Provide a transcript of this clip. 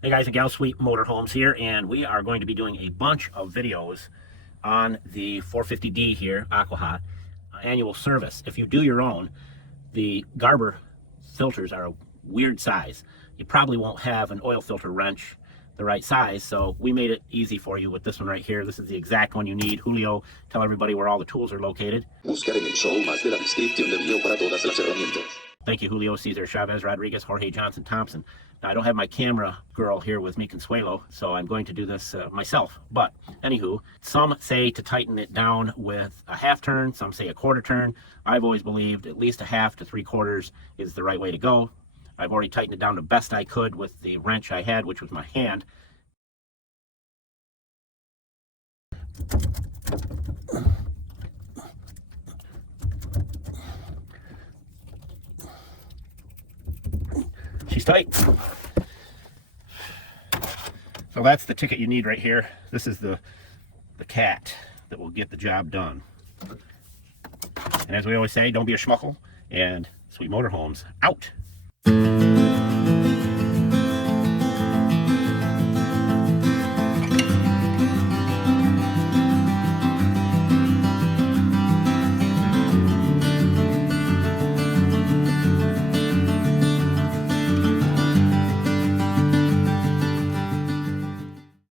Hey guys and gals, Sweet Motorhomes here, and we are going to be doing a bunch of videos on the 450D here, AQUA annual service. If you do your own, the Garber filters are a weird size. You probably won't have an oil filter wrench the right size, so we made it easy for you with this one right here. This is the exact one you need. Julio, tell everybody where all the tools are located. Buscar en el show más de la descripción del video para todas las herramientas. Thank you, Julio, Cesar, Chavez, Rodriguez, Jorge, Johnson, Thompson. Now, I don't have my camera girl here with me, Consuelo, so I'm going to do this myself. But, anywho, some say to tighten it down with a half turn, some say a quarter turn. I've always believed at least a half to 3/4 is the right way to go. I've already tightened it down the best I could with the wrench I had, which was my hand. She's tight. So that's the ticket you need right here. This is the cat that will get the job done. And as we always say, don't be a schmuckle, and Sweet Motorhomes out.